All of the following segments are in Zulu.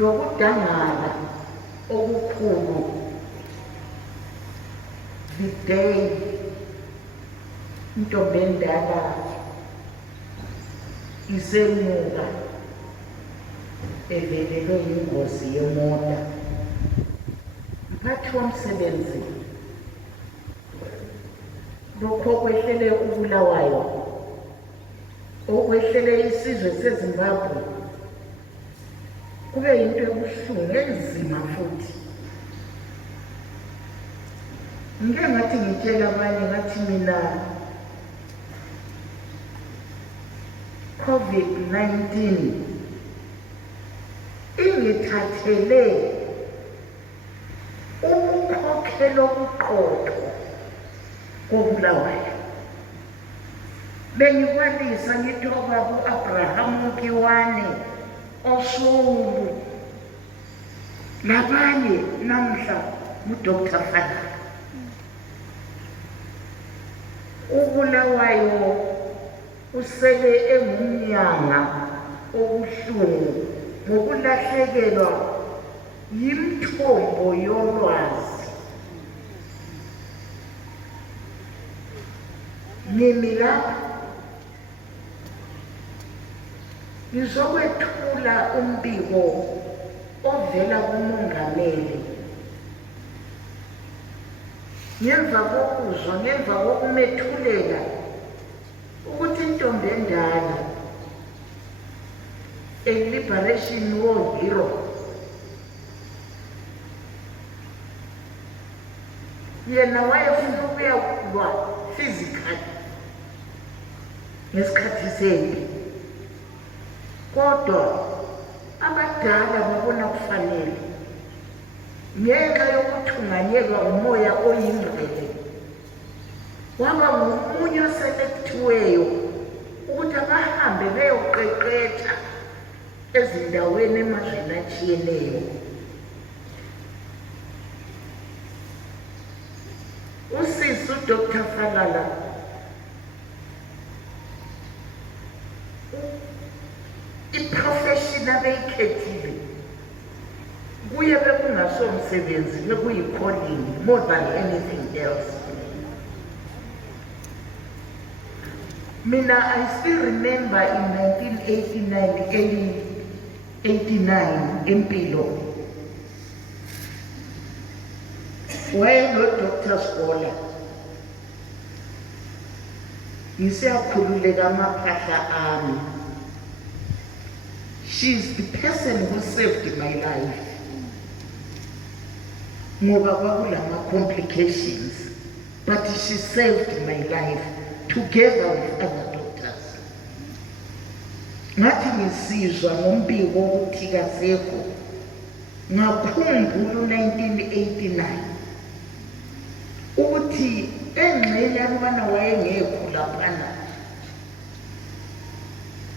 lokudangala okukhulu the day intombi endala isenyuka evelelwe yingozi yemota. Mphathi womsebenzi, lokho okwehlele uBulawayo, okwehlele isizwe seZimbabwe, kube yinto ebuhlungu enzima futhi. Ngike ngathi ngitshela abanye ngathi mina COVID-19 ingithathele ukukhokhela okuqotho koBulawayo. Bengikwalisa ngithi obaba u-Abraham Mkiwane, oSulu, labanye namhla uDr. Falala. uBulawayo usele engumnyanga obuhlungu ngokulahlekelwa yimithombo yolwazi. Nimi lapha ngizokwethula umbiko ovela kuMongameli ngemva kokuzwa, ngemva kokumethulela ukuthi intombi endala Liberation War Hero yena wayefuna ukuyakulwa physically ngesikhathi sempi, kodwa abadala babona kufanele ngenxa yokuthunganyelwa umoya oyingcwele waba ngomunye oselektiweyo ukuthi abahambe beyoqeqetsha ezindaweni emazweni atshiyeneyo. Usisi uDr. Falala iprofession abeyikhethile kuye bekungasomsebenzi, bekuyi-calling more than anything else. Mina, I still remember in 1989, early 89, Empilo, Dr. Scholar, ngiseyakhululeka amaphahla ami. She's the person who saved my life. Ngoba kwakulama complications, but she saved my life together with other doctors. Ngathi ngisizwa ngombiko ukuthi kasekho, ngakhumbula 1989 ukuthi engxenye yabana wayengekho laphana,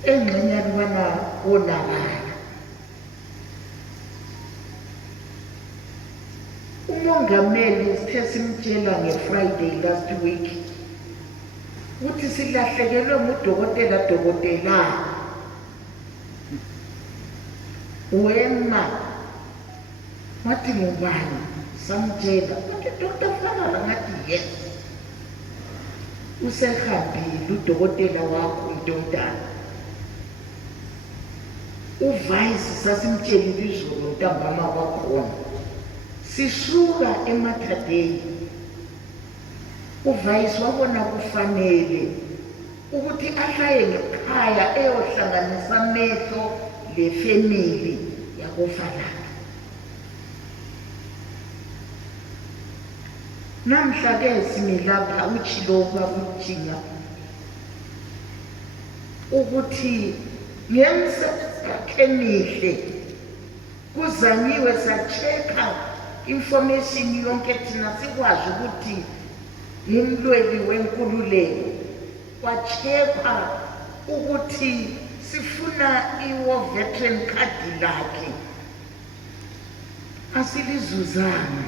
engxenye yabana wonakala. uMongameli sithe simtshela ngeFriday last week ukuthi silahlekelwe ngudokotela wema. Wathi ngubani? Samtshela ukuthi Dr. Falala. Ngathi yes, usehambile udokotela wakho uNtontana. uVice sasimtshelile izolo ntambama kwakhona sisuka eMatadei. uVice wabona kufanele ukuthi ahaye ngekhaya eyohlanganisa amehlo lefamily yakoFalala. Namhla-ke similapha utshilo ubabujinga ukuthi ngemisebenzi yakhe emihle kuzanyiwe sa-check-a information yonke thina sikwazi ukuthi ngumlweli wenkululeko. Kwa-check-a ukuthi sifuna i-war veteran card lakhe, asilizuzanga.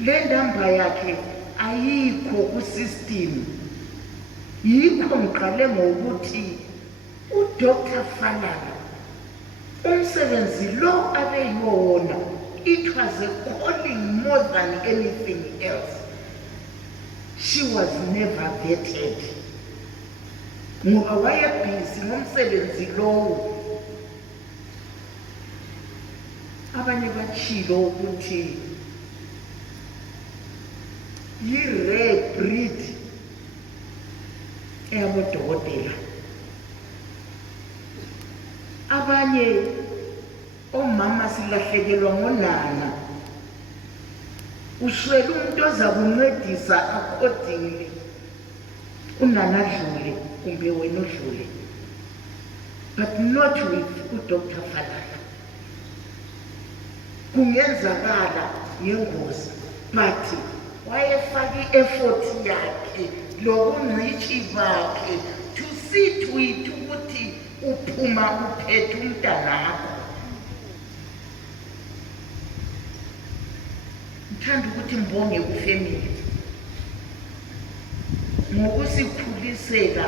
Le ndamba yakhe ayikho kusystem. Yikho ngiqale ngokuthi uDr. Falala umsebenzi lo abeyiwona, it was a calling more than anything else. She was never vetted ngoba wayebhizi ngomsebenzi lowo. Abanye bachilo ukuthi yi-rare breed eyabodokotela. Abanye omama silahlekelwa ngonana, uswele umuntu oza kuncedisa accordingly, unana adlule kumbe wena udlule, but not with uDr. Falala. Kungenzakala ngengozi, but wayefaka i-effort yakhe lobungcitshi bakhe to see to it ukuthi uphuma uphethe umntanakho. Ngithanda ukuthi mbonge kufamily ngokusikhulisela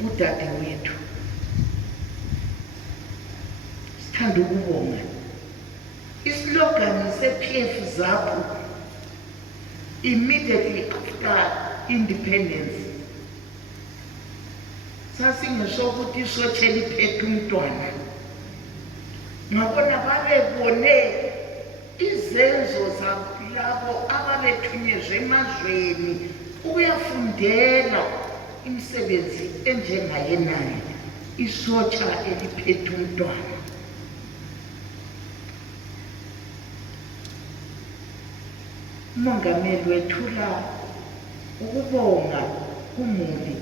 udadewethu. Sithanda ukubonga islogan se-PF ZAPU immediately after independence sasingisho ukuthi isotshe liphethe umntwana. Ngabona babebone izenzo zalabo ababethunyezwe emazweni ukuyafundela imisebenzi enjengayenayo, isotsha eliphethe umntwana. Umongameli wethula ukubonga kumuli,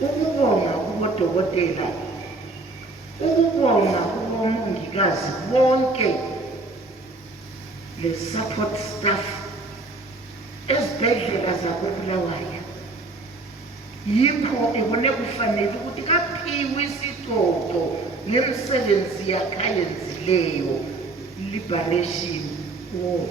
ukubonga kubodokotela, ukubonga kubomongikazi bonke, le support staff ezibhedlela zakoBulawayo. Yikho ebone kufanele ukuthi kaphiwe isicoco ngemisebenzi yakhe ayenzileyo liberation war.